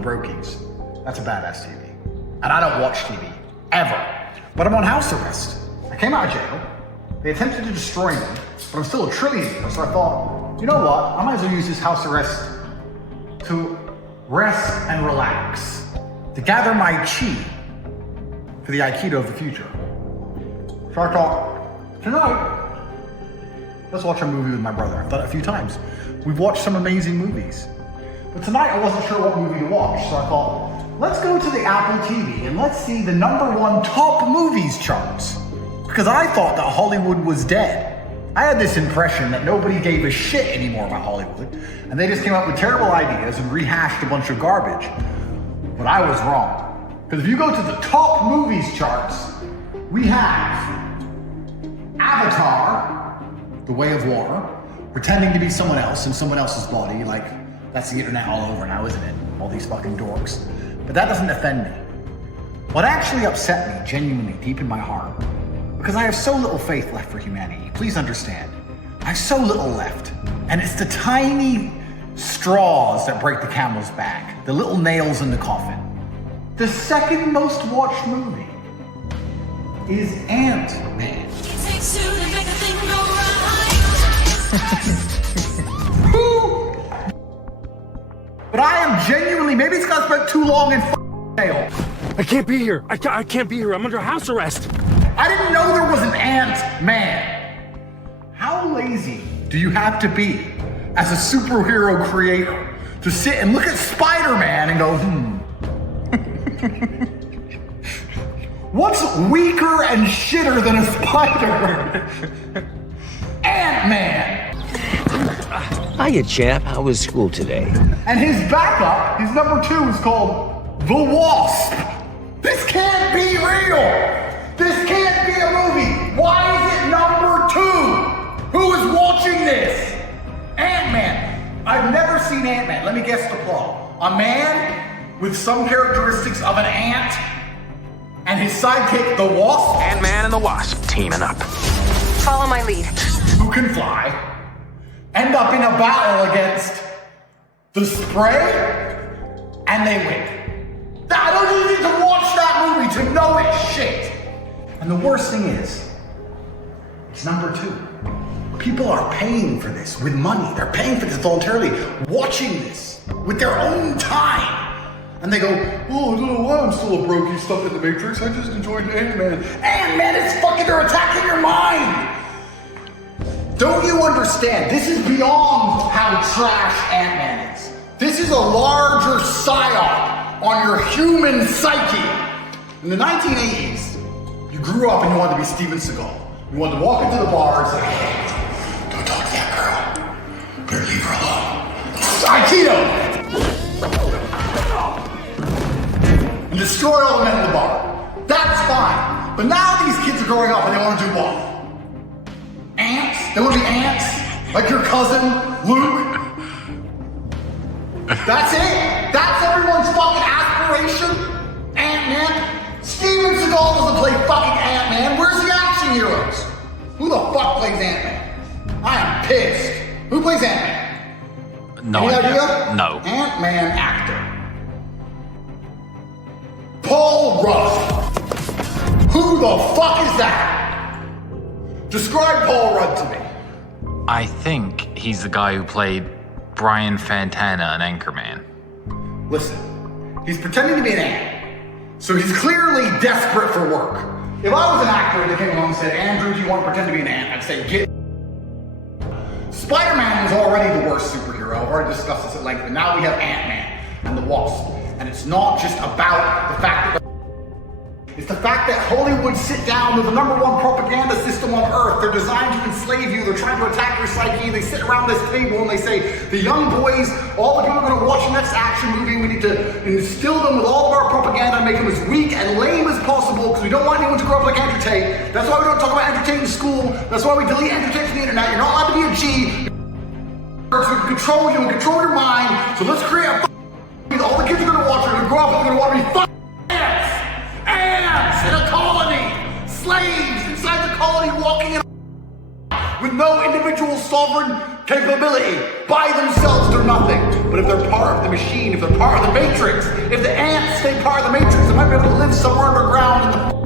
the Brokies. That's a badass TV. And I don't watch TV, ever. But I'm on house arrest. I came out of jail. They attempted to destroy me, but I'm still a trillionaire, so I thought, you know what? I might as well use this house arrest to rest and relax, to gather my chi for the Aikido of the future. So I thought, tonight, let's watch a movie with my brother. I've done it a few times. We've watched some amazing movies. But tonight I wasn't sure what movie to watch, so I thought, let's go to the Apple TV and let's see the #1 top movies charts. Because I thought that Hollywood was dead. I had this impression that nobody gave a shit anymore about Hollywood, and they just came up with terrible ideas and rehashed a bunch of garbage. But I was wrong. Because if you go to the top movies charts, we have Avatar, The Way of Water, pretending to be someone else in someone else's body, like that's the internet all over now, isn't it? All these fucking dorks. But that doesn't offend me. What actually upset me, genuinely, deep in my heart, because I have so little faith left for humanity. Please understand. I have so little left. And it's the tiny straws that break the camel's back, the little nails in the coffin. The second most watched movie is Ant-Man. But I am genuinely, maybe it's because I spent too long in jail. I can't be here. I can't be here. I'm under house arrest. I didn't know there was an Ant-Man. How lazy do you have to be as a superhero creator to sit and look at Spider-Man and go, what's weaker and shitter than a spider? Ant-Man. Hiya, champ. How was school today? And his backup, his #2, is called The Wasp. This can't be real. This can't be a movie. Why is it #2? Who is watching this? Ant-Man. I've never seen Ant-Man. Let me guess the plot. A man with some characteristics of an ant and his sidekick, the Wasp. Ant-Man and the Wasp teaming up. Follow my lead. Who can fly, end up in a battle against the Spray, and they win. I don't even need to watch that movie to know it's shit. And the worst thing is, it's #2. People are paying for this with money. They're paying for this voluntarily, watching this with their own time. And they go, oh, I don't know why I'm still a brokey stuck in the Matrix. I just enjoyed Ant-Man. Ant-Man is fucking, they're attacking your mind. Don't you understand? This is beyond how trash Ant-Man is. This is a larger psyop on your human psyche. In the 1980s, you grew up and you wanted to be Steven Seagal. You wanted to walk into the bar and say, hey, don't talk to that girl. Better leave her alone. Aikido! And destroy all the men in the bar. That's fine. But now these kids are growing up and they want to do what? Ants? They want to be ants? Like your cousin, Luke? That's it? That's everyone's fucking aspiration? Ant-Man? Steven Seagal doesn't play fucking Ant-Man. Where's the action heroes? Who the fuck plays Ant-Man? I am pissed. Who plays Ant-Man? No Any idea. idea? No. Ant-Man actor. Paul Rudd. Who the fuck is that? Describe Paul Rudd to me. I think he's the guy who played Brian Fantana in Anchorman. Listen, he's pretending to be an ant. So he's clearly desperate for work. If I was an actor and they came along and said, Andrew, do you want to pretend to be an ant? I'd say, get. Spider-Man was already the worst superhero. I've already discussed this at length, but now we have Ant-Man and the Wasp. And it's not just about the fact that it's the fact that Hollywood sit down with the #1 propaganda system on earth. They're designed to enslave you. They're trying to attack your psyche. They sit around this table and they say, the young boys, all the people are going to watch the next action movie. We need to instill them with all of our propaganda and make them as weak and lame as possible because we don't want anyone to grow up like Andrew Tate. That's why we don't talk about Andrew Tate in school. That's why we delete Andrew Tate from the internet. You're not allowed to be a G. So we can control you and control your mind. So let's create a all the kids are going to watch are going to grow up and they're going to want to be ants in a colony, slaves inside the colony walking in with no individual sovereign capability. By themselves, they're nothing. But if they're part of the machine, if they're part of the matrix, if the ants stay part of the matrix, they might be able to live somewhere underground in the